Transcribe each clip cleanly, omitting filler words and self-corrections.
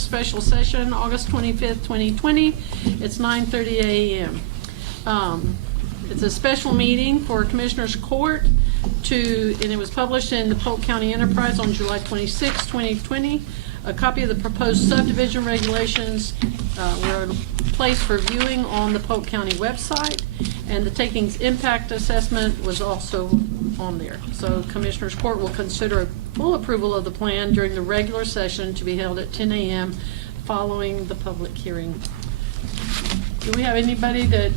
special session, August 25th, 2020. It's 9:30 a.m. It's a special meeting for Commissioners Court and it was published in the Polk County Enterprise on July 26, 2020. A copy of the proposed subdivision regulations were placed for viewing on the Polk County website, and the takings impact assessment was also on there. So Commissioners Court will consider full approval of the plan during the regular session to be held at 10 a.m. following the public hearing. Do we have anybody that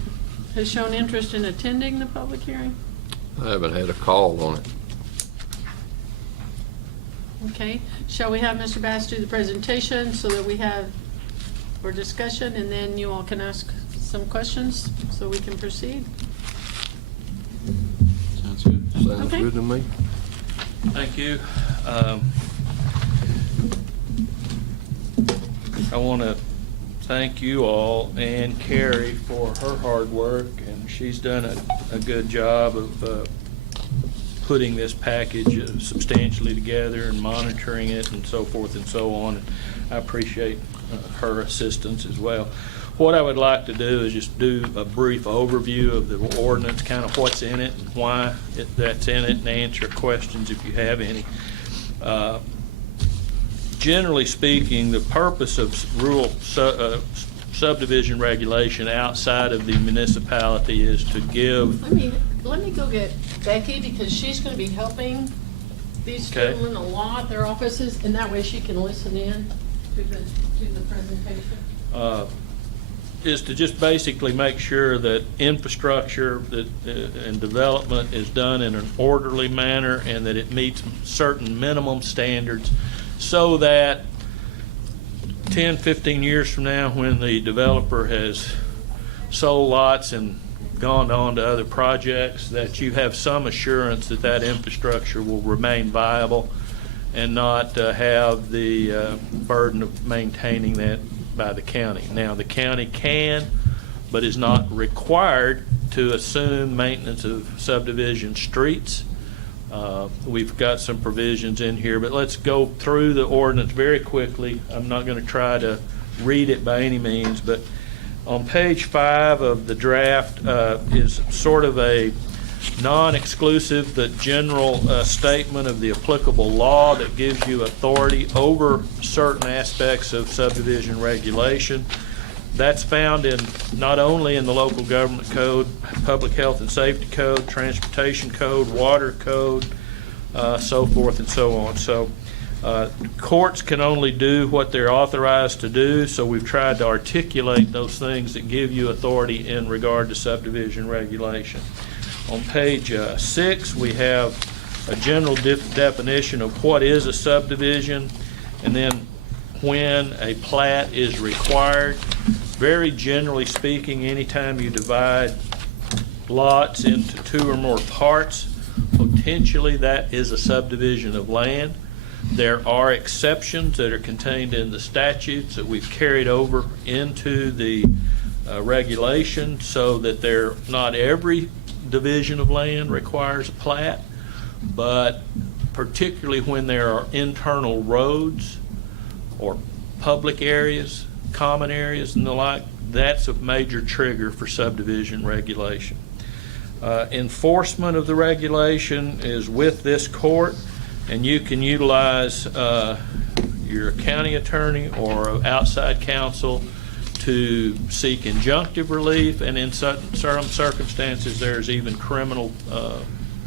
has shown interest in attending the public hearing? I haven't had a call on it. Okay, shall we have Mr. Bass do the presentation so that we have for discussion, and then you all can ask some questions so we can proceed? Sounds good. Sounds Okay. good to me. Thank you. I want to thank you all and Carrie for her hard work, and she's done a good job of putting this package substantially together and monitoring it and so forth and so on. And I appreciate her assistance as well. What I would like to do is just do a brief overview of the ordinance, kind of what's in it and why that's in it, and answer questions if you have any. Generally speaking, the purpose of rural subdivision regulation outside of the municipality is to give... Let me go get Becky, because she's going to be helping these Okay. gentlemen a lot, their offices, and that way she can listen in to the presentation. Is to just basically make sure that infrastructure and development is done in an orderly manner, and that it meets certain minimum standards, so that 10, 15 years from now, when the developer has sold lots and gone on to other projects, that you have some assurance that that infrastructure will remain viable and not have the burden of maintaining that by the county. Now, the county can, but is not required to assume maintenance of subdivision streets. We've got some provisions in here, but let's go through the ordinance very quickly. I'm not going to try to read it by any means, but on page 5 of the draft is sort of a non-exclusive but general statement of the applicable law that gives you authority over certain aspects of subdivision regulation. That's found in not only in the local government code, public health and safety code, transportation code, water code, so forth and so on. So courts can only do what they're authorized to do, so we've tried to articulate those things that give you authority in regard to subdivision regulation. On page 6, we have a general definition of what is a subdivision, and then when a plat is required. Very generally speaking, anytime you divide lots into 2 or more parts, potentially that is a subdivision of land. There are exceptions that are contained in the statutes that we've carried over into the regulation, so that not every division of land requires a plat, but particularly when there are internal roads or public areas, common areas and the like, that's a major trigger for subdivision regulation. Enforcement of the regulation is with this court, and you can utilize your county attorney or outside counsel to seek injunctive relief, and in some circumstances there's even criminal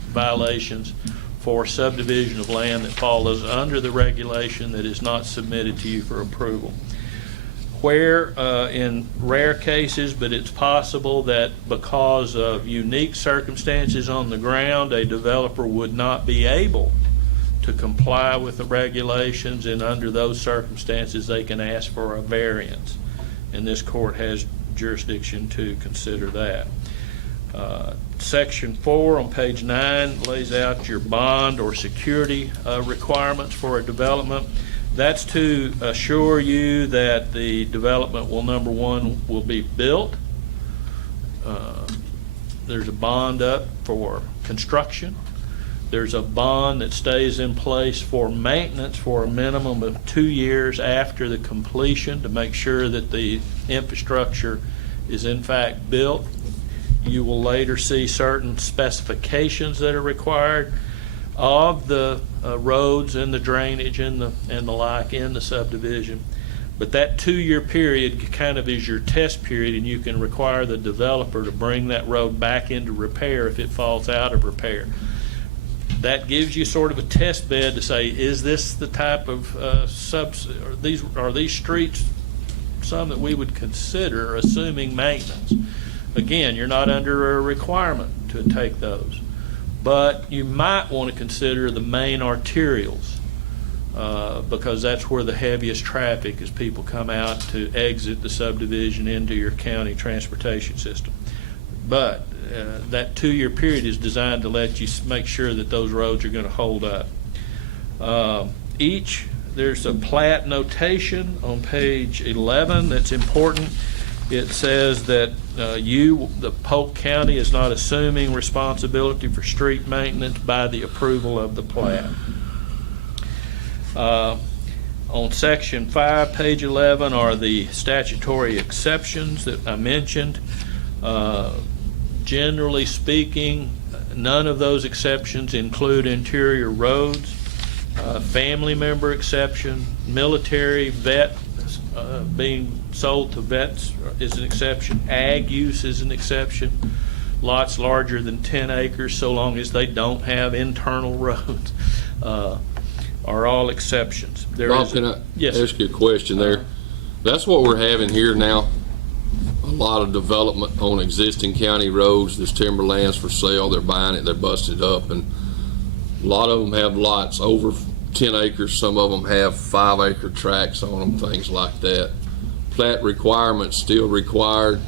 violations for subdivision of land that follows under the regulation that is not submitted to you for approval. Where in rare cases, but it's possible that because of unique circumstances on the ground, a developer would not be able to comply with the regulations, and under those circumstances they can ask for a variance, and this court has jurisdiction to consider that. Section 4 on page 9 lays out your bond or security requirements for a development. That's to assure you that the development will, number one, will be built. There's a bond up for construction. There's a bond that stays in place for maintenance for a minimum of 2 years after the completion to make sure that the infrastructure is in fact built. You will later see certain specifications that are required of the roads and the drainage and the like in the subdivision. But that 2-year period kind of is your test period, and you can require the developer to bring that road back into repair if it falls out of repair. That gives you sort of a test bed to say, is this the type of are these streets some that we would consider assuming maintenance? Again, you're not under a requirement to take those, but you might want to consider the main arterials because that's where the heaviest traffic is. People come out to exit the subdivision into your county transportation system. But that 2-year period is designed to let you make sure that those roads are going to hold up. There's a plat notation on page 11 that's important. It says that the Polk County, is not assuming responsibility for street maintenance by the approval of the plat. On section 5, page 11, are the statutory exceptions that I mentioned. Generally speaking, none of those exceptions include interior roads. Family member exception, military, vet being sold to vets is an exception. Ag use is an exception. Lots larger than 10 acres, so long as they don't have internal roads, are all exceptions. Rob, can I yes, ask you a question there? That's what we're having here now. A lot of development on existing county roads. There's timberlands for sale. They're buying it. They're busted up, and a lot of them have lots over 10 acres. Some of them have 5-acre tracts on them, things like that. Plat requirements still required?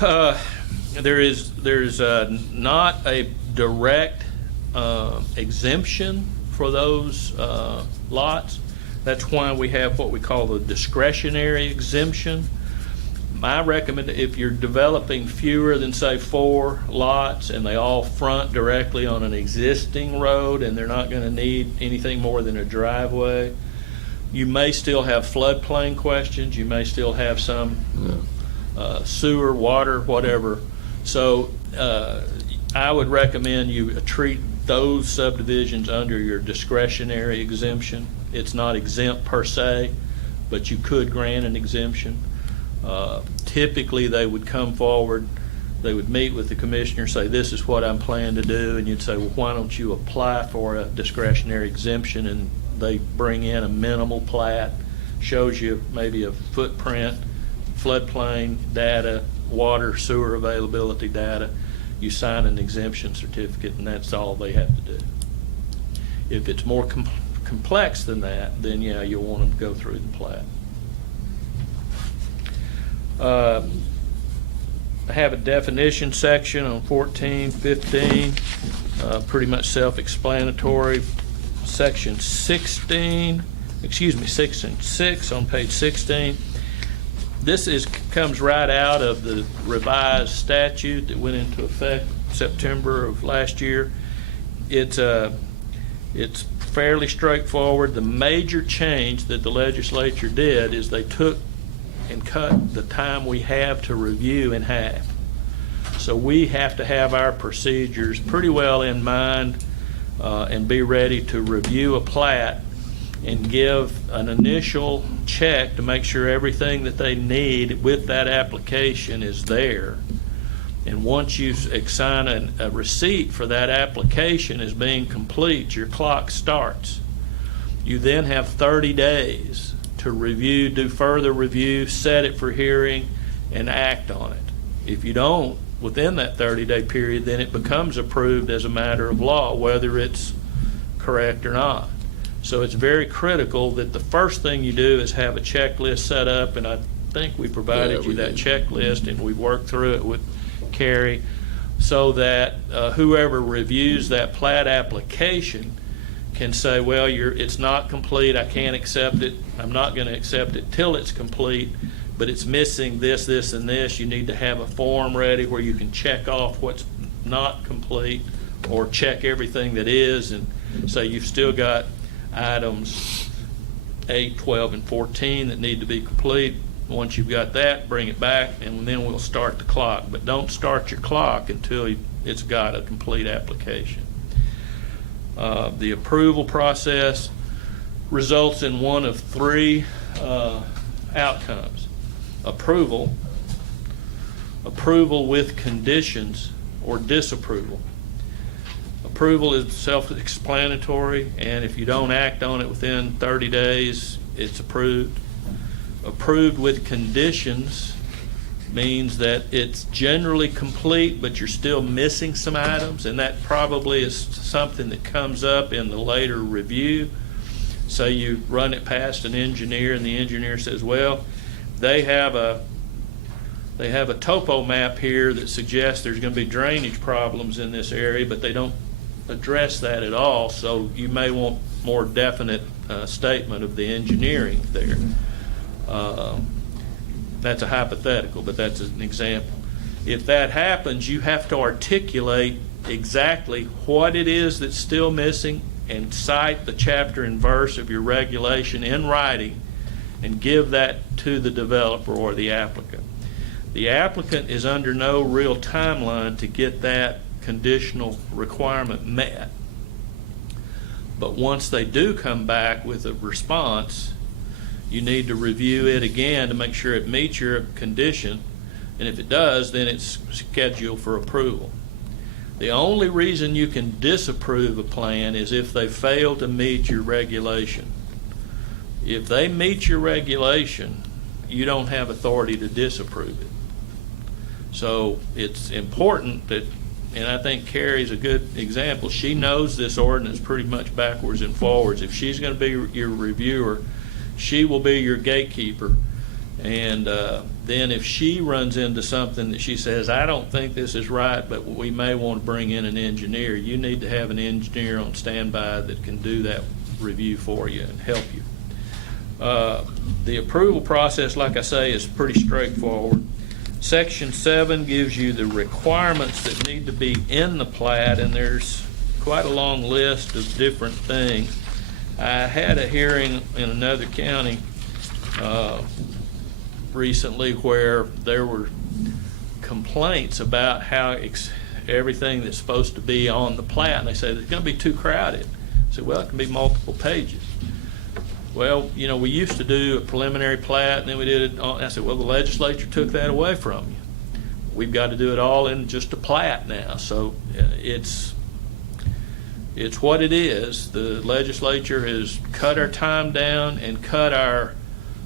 There's not a direct exemption for those lots. That's why we have what we call the discretionary exemption. My recommendation, if you're developing fewer than, say, 4 lots and they all front directly on an existing road and they're not going to need anything more than a driveway, you may still have floodplain questions. You may still have some sewer, water, whatever. So I would recommend you treat those subdivisions under your discretionary exemption. It's not exempt per se, but you could grant an exemption. Typically, they would come forward, they would meet with the commissioner, say, this is what I'm planning to do, and you'd say, well, why don't you apply for a discretionary exemption? And they bring in a minimal plat, shows you maybe a footprint, floodplain data, water, sewer availability data. You sign an exemption certificate, and that's all they have to do. If it's more complex than that, then yeah, you'll want them to go through the plat. I have a definition section on 14, 15, pretty much self-explanatory. Section 16, section 6 on page 16. This comes right out of the revised statute that went into effect September of last year. It's fairly straightforward. The major change that the legislature did is they took and cut the time we have to review in half. So we have to have our procedures pretty well in mind and be ready to review a plat and give an initial check to make sure everything that they need with that application is there. And once you sign a receipt for that application as being complete, your clock starts. You then have 30 days to review, do further review, set it for hearing, and act on it. If you don't, within that 30-day period, then it becomes approved as a matter of law, whether it's correct or not. So it's very critical that the first thing you do is have a checklist set up, and I think we provided you that checklist, and we've worked through it with Carrie, so that whoever reviews that plat application can say, well, it's not complete, I can't accept it, I'm not going to accept it till it's complete, but it's missing this, this, and this. You need to have a form ready where you can check off what's not complete or check everything that is, and say you've still got items 8, 12, and 14 that need to be complete. Once you've got that, bring it back, and then we'll start the clock. But don't start your clock until it's got a complete application. The approval process results in one of three outcomes: approval with conditions, or disapproval. Approval is self-explanatory, and if you don't act on it within 30 days, it's approved. Approved with conditions means that it's generally complete, but you're still missing some items, and that probably is something that comes up in the later review. So you run it past an engineer, and the engineer says, well, they have a topo map here that suggests there's going to be drainage problems in this area, but they don't address that at all, so you may want more definite statement of the engineering there. That's a hypothetical, but that's an example. If that happens, you have to articulate exactly what it is that's still missing and cite the chapter and verse of your regulation in writing and give that to the developer or the applicant. The applicant is under no real timeline to get that conditional requirement met. But once they do come back with a response, you need to review it again to make sure it meets your condition, and if it does, then it's scheduled for approval. The only reason you can disapprove a plan is if they fail to meet your regulation. If they meet your regulation, you don't have authority to disapprove it. So it's important that, and I think Carrie's a good example, she knows this ordinance pretty much backwards and forwards. If she's going to be your reviewer, she will be your gatekeeper. And then if she runs into something that she says, I don't think this is right, but we may want to bring in an engineer, you need to have an engineer on standby that can do that review for you and help you. The approval process, like I say, is pretty straightforward. Section 7 gives you the requirements that need to be in the plat, and there's quite a long list of different things. I had a hearing in another county recently where there were complaints about how everything that's supposed to be on the plat, and they said it's going to be too crowded. I said, well, it can be multiple pages. Well, you know, we used to do a preliminary plat, and then we did it all. I said, well, the legislature took that away from you. We've got to do it all in just a plat now. So it's what it is. The legislature has cut our time down and cut our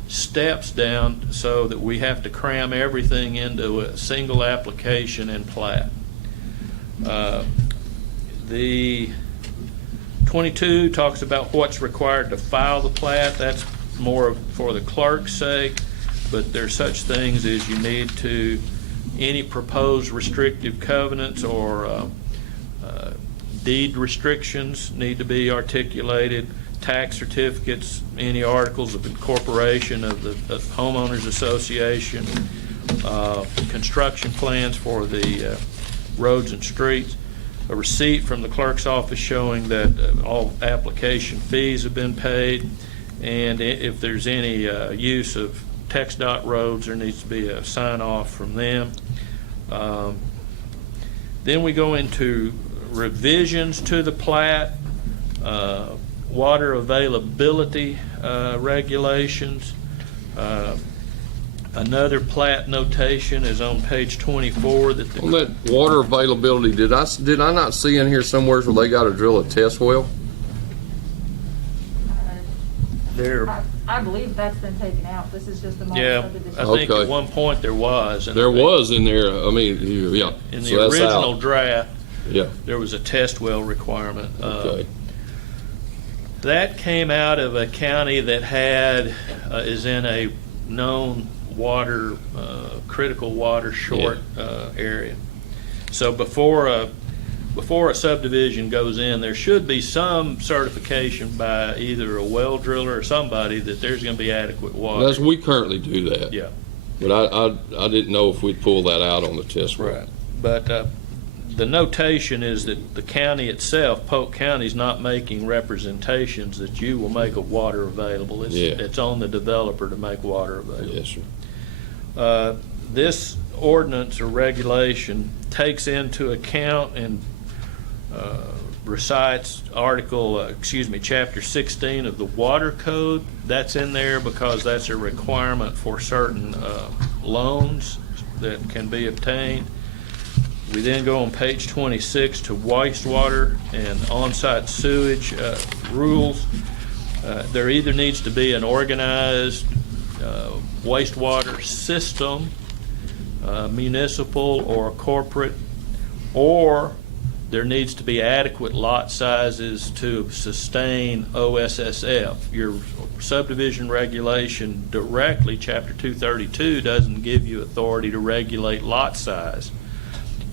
steps down so that we have to cram everything into a single application and plat. The 22 talks about what's required to file the plat. That's more for the clerk's sake, but there's such things as you need to, any proposed restrictive covenants or deed restrictions need to be articulated, tax certificates, any articles of incorporation of the homeowners association, construction plans for the roads and streets, a receipt from the clerk's office showing that all application fees have been paid, and if there's any use of TxDOT roads, there needs to be a sign off from them. Then we go into revisions to the plat, water availability regulations. Another plat notation is on page 24. That on that water availability, did I not see in here somewhere where they got to drill a test well? I believe that's been taken out. This is just the model yeah, subdivision. I think Okay. at one point there was. And There was in there. I mean, yeah. In So the that's original out. draft, Yeah. there was a test well requirement. Okay. That came out of a county that is in a known water, critical water short area. So before a subdivision goes in, there should be some certification by either a well driller or somebody that there's going to be adequate water. We currently do that. Yeah. But I didn't know if we'd pull that out on the test well. Right. But the notation is that the county itself, Polk County, is not making representations that you will make a water available. It's on the developer to make water available. Yes, sir. This ordinance or regulation takes into account and recites Chapter 16 of the Water Code. That's in there because that's a requirement for certain loans that can be obtained. We then go on page 26 to wastewater and on-site sewage rules. There either needs to be an organized wastewater system, municipal or corporate, or there needs to be adequate lot sizes to sustain OSSF. Your subdivision regulation directly, Chapter 232, doesn't give you authority to regulate lot size.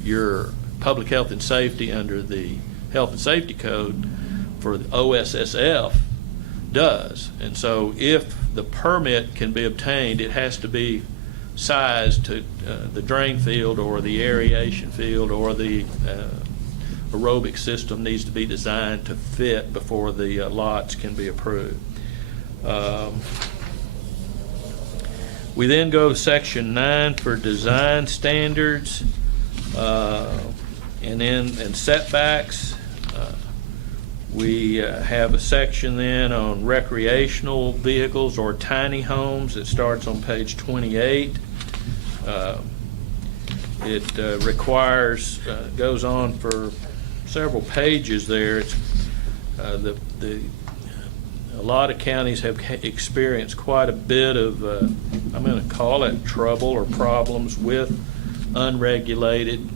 Your public health and safety under the Health and Safety Code for the OSSF does. And so if the permit can be obtained, it has to be sized to the drain field or the aeration field, or the aerobic system needs to be designed to fit before the lots can be approved. We then go to Section 9 for design standards, and setbacks. We have a section then on recreational vehicles or tiny homes. It starts on page 28. It requires, goes on for several pages there. It's, a lot of counties have experienced quite a bit of, I'm going to call it trouble or problems with unregulated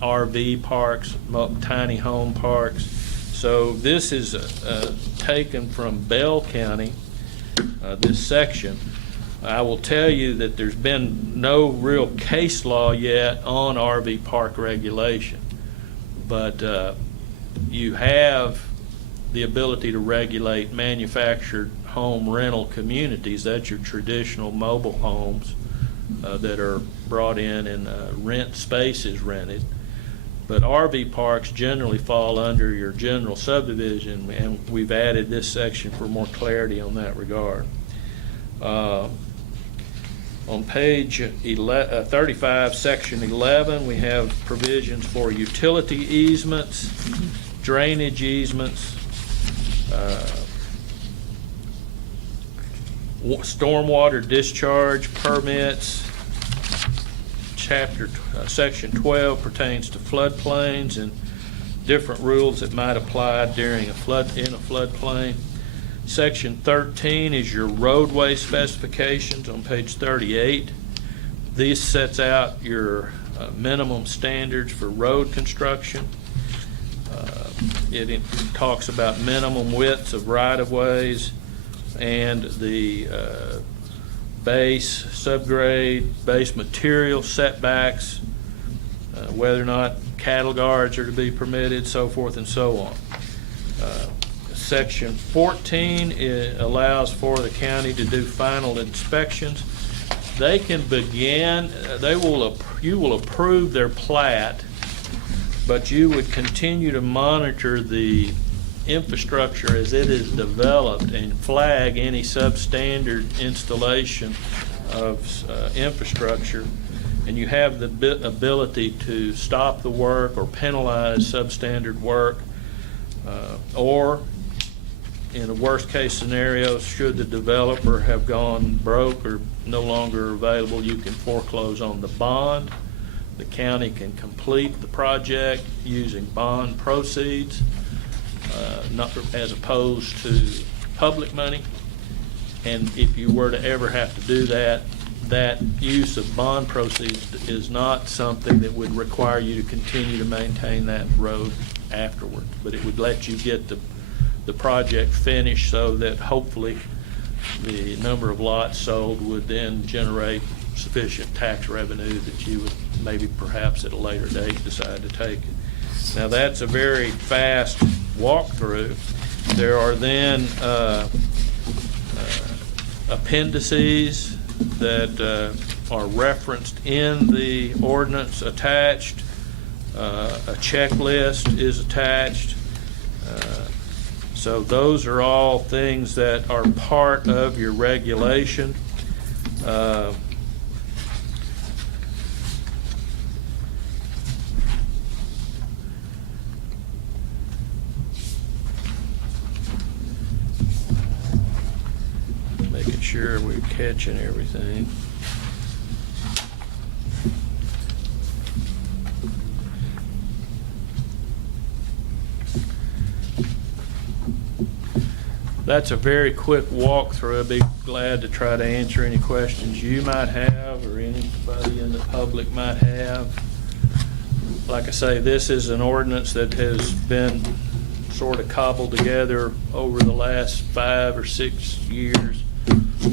RV parks, tiny home parks. So this is taken from Bell County, this section. I will tell you that there's been no real case law yet on RV park regulation, but you have the ability to regulate manufactured home rental communities. That's your traditional mobile homes that are brought in and rent spaces rented. But RV parks generally fall under your general subdivision, and we've added this section for more clarity on that regard. On page 35, section 11, we have provisions for utility easements, drainage easements, stormwater discharge permits. Section 12 pertains to floodplains and different rules that might apply during a floodplain. Section 13 is your roadway specifications on page 38. This sets out your minimum standards for road construction. It talks about minimum widths of right-of-ways and the base, subgrade, base material setbacks, whether or not cattle guards are to be permitted, so forth and so on. Section 14 allows for the county to do final inspections. They can begin, you will approve their plat, but you would continue to monitor the infrastructure as it is developed and flag any substandard installation of infrastructure, and you have the ability to stop the work or penalize substandard work, or in a worst case scenario, should the developer have gone broke or no longer available, you can foreclose on the bond. The county can complete the project using bond proceeds, not as opposed to public money. And if you were to ever have to do that, that use of bond proceeds is not something that would require you to continue to maintain that road afterward, but it would let you get the project finished so that hopefully the number of lots sold would then generate sufficient tax revenue that you would maybe perhaps at a later date decide to take it. Now that's a very fast walkthrough. There are then appendices that are referenced in the ordinance attached A checklist is attached. So those are all things that are part of your regulation. Making sure we're catching everything. That's a very quick walkthrough. I'd be glad to try to answer any questions you might have or anybody in the public might have. Like I say, this is an ordinance that has been sort of cobbled together over the last 5 or 6 years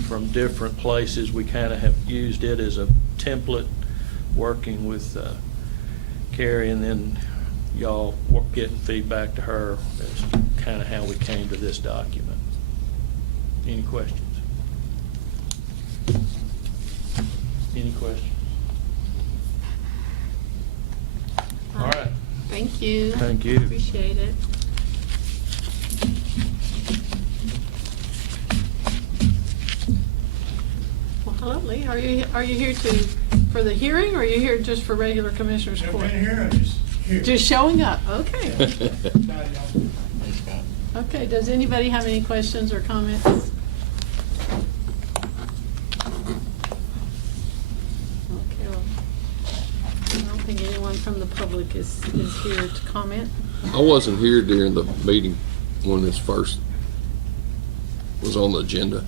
from different places. We kind of have used it as a template, working with Carrie, and then y'all getting feedback to her. That's kind of how we came to this document. Any questions? Any questions? All right. Thank you. Thank you. Appreciate it. Well, hello, Lee. Are you here for the hearing, or are you here just for regular commissioners Never court? been here, I'm just here. Just showing up. Okay. Howdy, y'all. Okay. Does anybody have any questions or comments? Okay. Well, I don't think anyone from the public is here to comment. I wasn't here during the meeting when this first was on the agenda.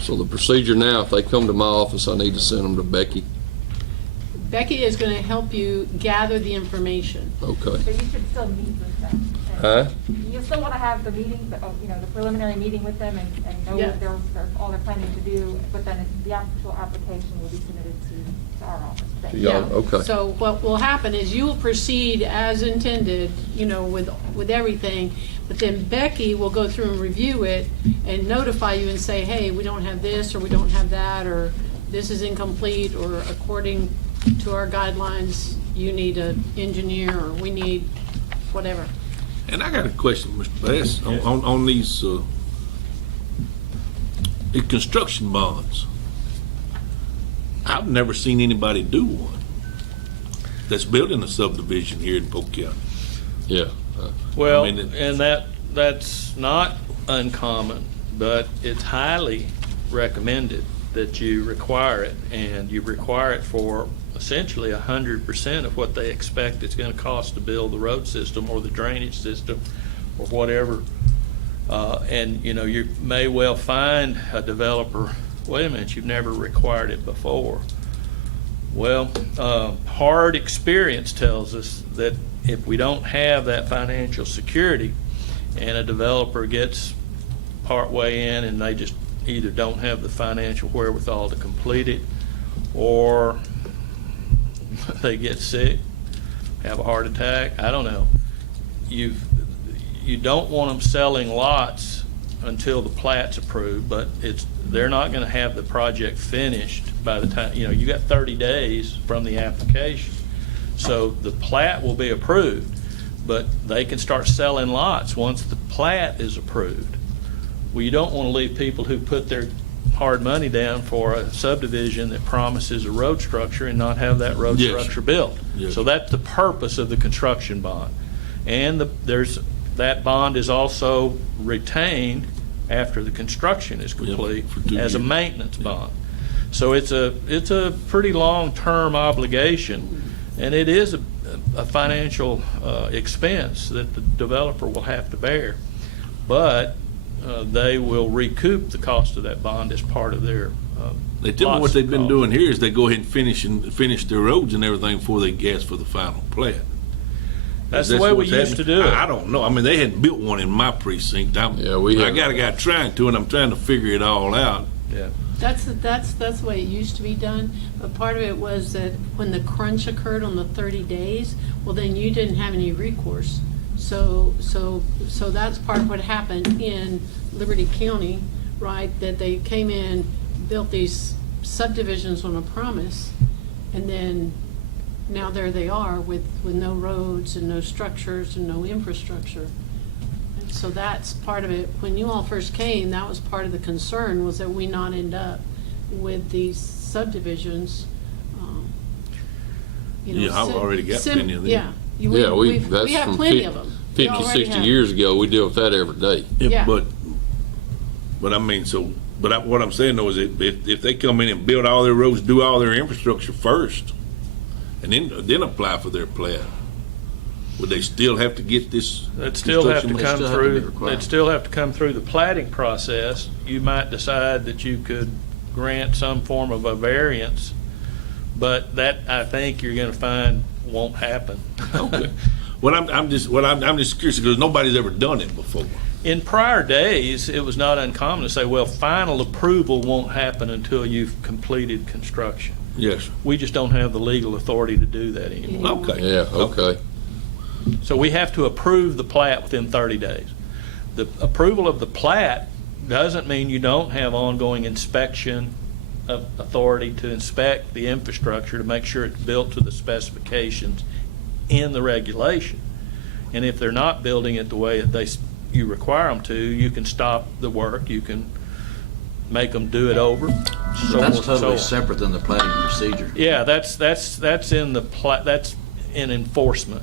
So the procedure now, if they come to my office, I need to send them to Becky. Becky is going to help you gather the information. Okay. So you should still meet with them. Huh? You still want to have the meeting, the preliminary meeting with them and know Yeah. what they're all they're planning to do, but then the actual application will be submitted to our office. To y'all, okay. So what will happen is you will proceed as intended, with everything, but then Becky will go through and review it and notify you and say, hey, we don't have this, or we don't have that, or this is incomplete, or according to our guidelines, you need an engineer, or we need whatever. And I got a question, Mr. Bass, on these the construction bonds. I've never seen anybody do one that's building a subdivision here in Polk County. Yeah. Well, I mean, and that's not uncommon, but it's highly recommended that you require it, and you require it for essentially 100% of what they expect it's going to cost to build the road system or the drainage system or whatever. And you may well find a developer, wait a minute, you've never required it before. Well, hard experience tells us that if we don't have that financial security and a developer gets part way in and they just either don't have the financial wherewithal to complete it, or they get sick, have a heart attack, I don't know. You don't want them selling lots until the plat's approved, but they're not going to have the project finished by the time, you got 30 days from the application. So the plat will be approved, but they can start selling lots once the plat is approved. Well, you don't want to leave people who put their hard money down for a subdivision that promises a road structure and not have that road Yes. structure built. Yes. So that's the purpose of the construction bond. And that bond is also retained after the construction is complete for 2 as a years. maintenance bond. So it's a pretty long-term obligation, and it is a financial expense that the developer will have to bear. But they will recoup the cost of that bond as part of their They tell me lots what they've of been cost. doing here is they go ahead and finish their roads and everything before they ask for the final plat. That's the way we what's used to happening? do it. I don't know. I mean, they hadn't built one in my precinct. Yeah, we I have. got a guy trying to, and I'm trying to figure it all out. Yeah. That's the way it used to be done, but part of it was that when the crunch occurred on the 30 days, well, then you didn't have any recourse. So that's part of what happened in Liberty County, right? That they came in, built these subdivisions on a promise, and then now there they are with no roads and no structures and no infrastructure. And so that's part of it. When you all first came, that was part of the concern, was that we not end up with these subdivisions. You know, Yeah, I've already got plenty of them. Yeah. Yeah, We that's have from plenty of them. We 50, already 60 have. years ago, we deal with that every day. Yeah. But I mean, what I'm saying though is if they come in and build all their roads, do all their infrastructure first, and then apply for their plat, would they still have to get this? They'd still have to construction come still have to be through, required. they'd still have to come through the platting process. You might decide that you could grant some form of a variance, but that, I think you're gonna find won't happen. Okay. Well, I'm just curious because nobody's ever done it before. In prior days, it was not uncommon to say, well, final approval won't happen until you've completed construction. Yes. We just don't have the legal authority to do that anymore. Okay. Yeah, okay. So we have to approve the plat within 30 days. The approval of the plat doesn't mean you don't have ongoing inspection of authority to inspect the infrastructure to make sure it's built to the specifications in the regulation. And if they're not building it the way that you require them to, you can stop the work, you can make them do it over. So that's totally separate than the planning procedure. Yeah, that's in the that's in enforcement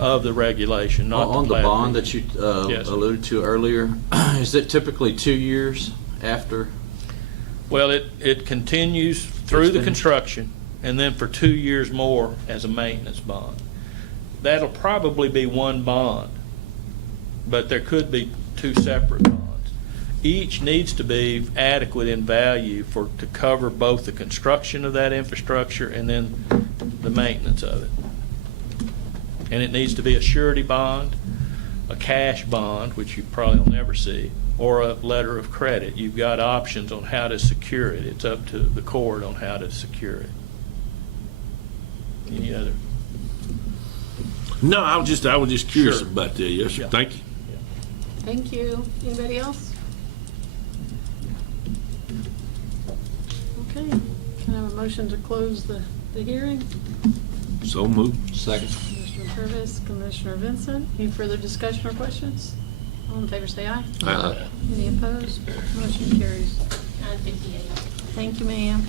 of the regulation, not On the plat. bond that you Yes. alluded to earlier, is it typically 2 years after? Well, it continues through the Extends. construction and then for 2 years more as a maintenance bond. That'll probably be one bond, but there could be two separate bonds. Each needs to be adequate in value to cover both the construction of that infrastructure and then the maintenance of it. And it needs to be a surety bond, a cash bond, which you probably will never see, or a letter of credit. You've got options on how to secure it. It's up to the court on how to secure it. Any other? No, I was just curious Sure. about that. Yes, sir. Yeah. Thank you. Thank you. Anybody else? Okay, can I have a motion to close the hearing? So moved. Second. Commissioner Purvis, Commissioner Vincent, any further discussion or questions? All in favor say aye. Aye. Any opposed? Motion carries. 9:58. Thank you, ma'am.